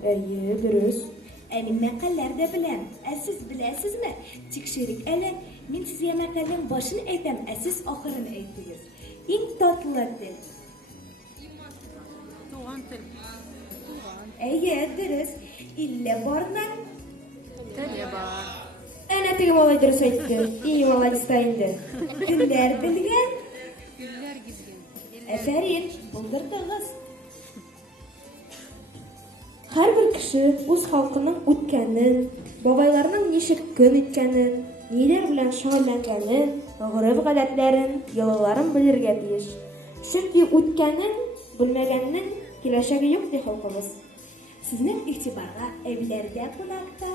Әйе, дөрес. Мин мәкалләрдә беләм. Сез беләсезме? Тикшерик әле. Мин сезгә мәкаләнең башын әйтәм, сез ахырын әйтегез. Иң татлы тел. Туган тел. Әйе, дөрес. Илле барнан. Теле бар. Әнә теге малай дөрес әйтте. И молодец та инде. Телләр белгән. Гөлләр гизгән. Афәрин, булдырдыгыз. Һәрбер кеше үз халкының үткәнен, бабайларының ничек көн иткәнен, ниләр белән шөгыльләнгәнен, гореф-гадәтләрен, йолаларын белергә тиеш. Чөнки үткәнен белмәгәннең киләчәге юк ди халкыбыз. Сезнең игътибарга әбиләрдә кунакта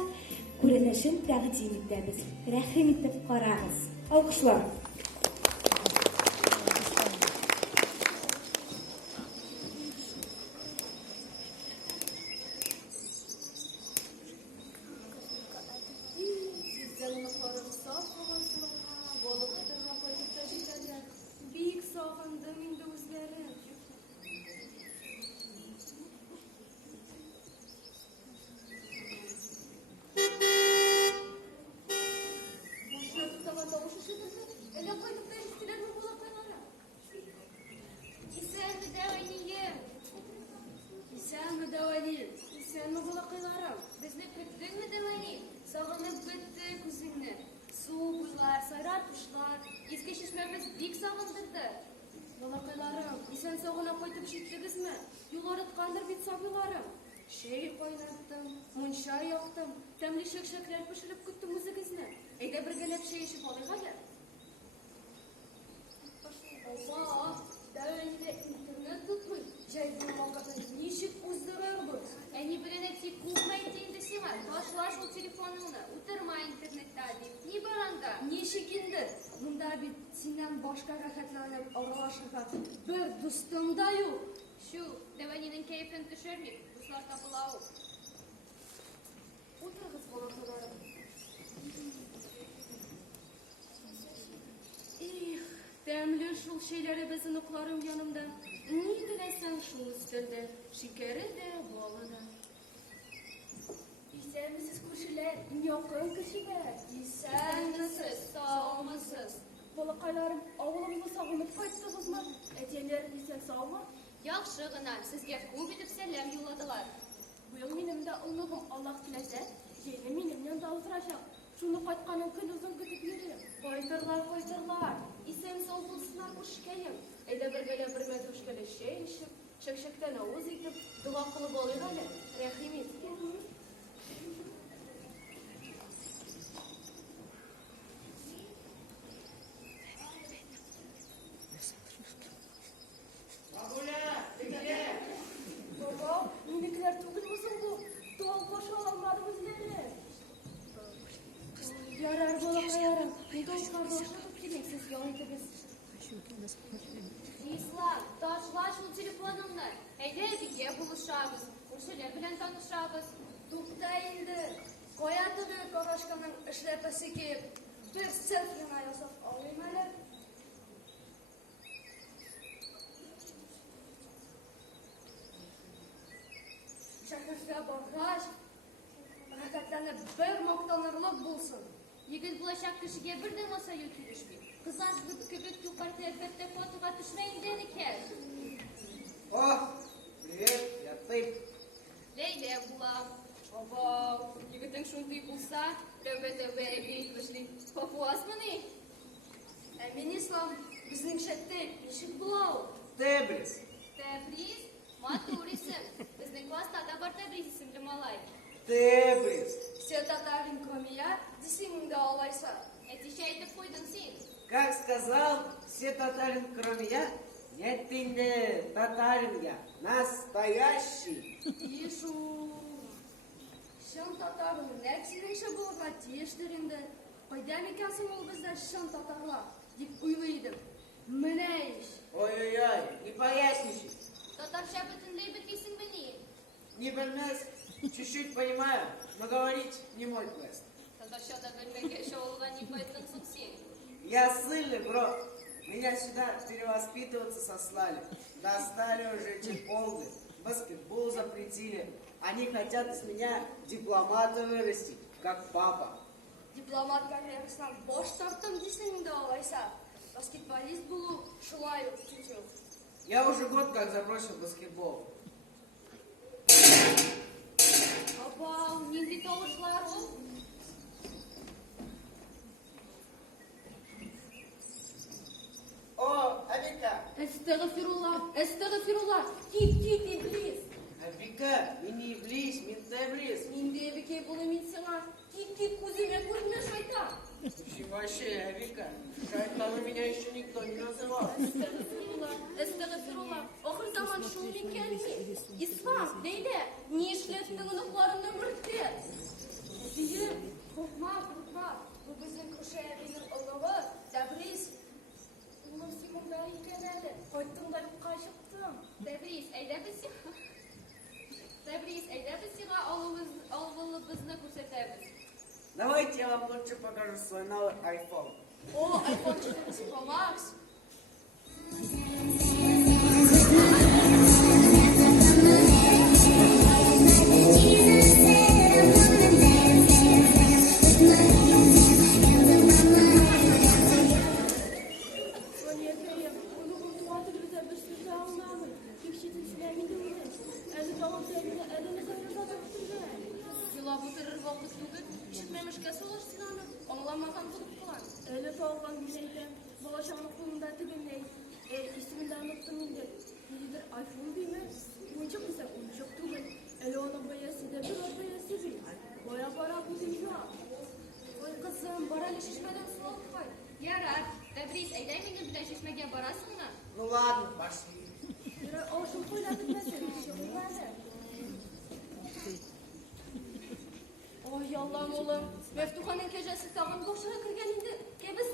күренешен тәкъдим итәбез. Рәхим итеп карагыз. Алкышлар. Бик сагындым инде үзләрен. Исәнме, Дәвали? Исәнме, балакайларым? Безне көттеңме, Дәвали? Сагынып беттек үзеңне. Су буйлар, сайрар кошлар, иске чишмәбез бик сагындырды. Балакайларым, исән сагына кайтып җиттегезме? Юл арыткандыр бит сабыйларым. Шәй кайнаттым, мунча яктым, тәмле шәкшәкләр пешереп көттем үзегезне. Әйдә бергәләп шәй эчеп алыйк әле. Алла, Дәвали'дә интернет тотмый. Җәй булмаганда ничек уздырырбыз? Әни белән әти күпме әйтте инде сиңа? Ташла шул телефоныңны, утырма интернетта дип. Ни бар анда? Ничек инде? Монда бит синнән башка рәхәтләнеп аралашырга бер дустым да юк. Шу, Дәвали'нең кәефен төшерми, дуслар табыла ул. Утырыгыз, балакайларым. Тәмле шул шәйләребезнең укларым янымда. Ни теләсәң шул өстәлдә, шикәре дә, балы да. Исәнмесез күршеләр, якын кешеләр. Исәнмесез, саумысыз. Балакайларым, авылымны сагынып кайттыгызмы? Әтиләр исән саумы? Яхшы гына, сезгә күп итеп сәлам юлладылар. Быел минем дә улыгым Аллаһ теләсә, җәйне минем янда утырачак. Шуны кайтканың көн узын көтеп йөрим. Кайтырлар. Исән сау булсыннар күршекәем. Әйдә бергәләп бер мәтрүшкәле чәй эчеп, шәкшәктән авыз итеп, дуа кылып алыйк әле. Рәхим ит. Баба, минекеләр түгелме соң бу? Тал башы алмады үзләре. Ярар, балакайларым, достарны ашатып килик, сезгә әйтегез. Ислам, ташла шул телефоныңны. Әйдә, бигә булышабыз. Күршеләр белән танышабыз. Тукта инде. Кая теге карашканың эшләпәсе киеп, бер селфина ясап алыйм әле. Шәһәргә баргач, рәхәтләнеп бер мактанырлык булсын. Егет булачак кешегә бер дә масаю килешми. Кызлар кебек юкарыда әлбәттә фотога төшмәйдән икән. О, привет, я ты. Ләйлә була. Ава, егетең шундый булса, тәүбә әйбәт эшли. Папуасмыни? Мин Ислам, безнең шәттә ничек була ул? Тебриз. Тәбриз? Матур исем. Безнең класста да бар Тәбриз исемле малай. Тебриз. Все татарин кроме я, дисиминда алайса. Әтише әйтеп куйдың син. Как сказал, все татарин, кроме я, нет ты не татарин я, настоящий. Ишу. Шын татарың нәк сирейші болға тиештір инде. Кайда микән соң ул бездә шын татарлар дип уйлыйдым. Менә иш. Ой-ой-ой, не поясничай. Татарча бөтенләй белмисеңме ни? Не бельмес, чуть-чуть понимаю, но говорить не мой квест. Татарча да белмәгәч авылга ни кайттың соң син? Я ссыльный, бро. Меня сюда перевоспитываться сослали. Достали уже чемполды, баскетбол запретили. Они хотят из меня дипломата вырастить, как папа. Дипломат карьерасынан bosh tortdim desang da olaysa. Basketbolist bo'lib shulay uchun. Я уже год как забросил баскетбол. Апа, нинди тавышлар ул? О, Авика! Estağfirullah. Git iblis. Авика, мини иблис, минтеблис. Нинди эбекей булы мин сиңа. Git күземә күрмә шайтан. Вообще, Авика, шайтаном меня еще никто не называл. Estağfirullah. Ahir zaman şul mикәнни? İslam, Leyla, ni эшләттең оныкларыңны мөртте? Дигән, коркма. Бу безнең Күршәбинең олыгы, Тәбриз. Улым секунда икән әле. Кайттың да юкка чыктың. Тәбриз, әйдә без сиңа авылыбызны күрсәтәбез. Давайте я вам лучше покажу свой новый iPhone. О, iPhone 14 Pro Max. Ишетмәмешкә салыш син аны, аңламаган булып калган. Әле тауган бишәйдән, балачагының кулында тегенләй. Исемен дә оныттым инде. Нидер iPhone димә? Уенчык дисәң, уенчык түгел. Әле аның бәясе дә бер бәясе бит. Бая бара бу дөнья. Ой кызым, бара әле шишмәдән су алып кайт. Ярар, Тәбриз, әйдә мине белән шишмәгә барасыңмы? Ну ладно, пошли. Ашын куйлатып мәсәл, шигырьләре. Ой, Аллам улым, Мәфтуханың кәҗәсе тагын бакчага кергән инде. Кәбез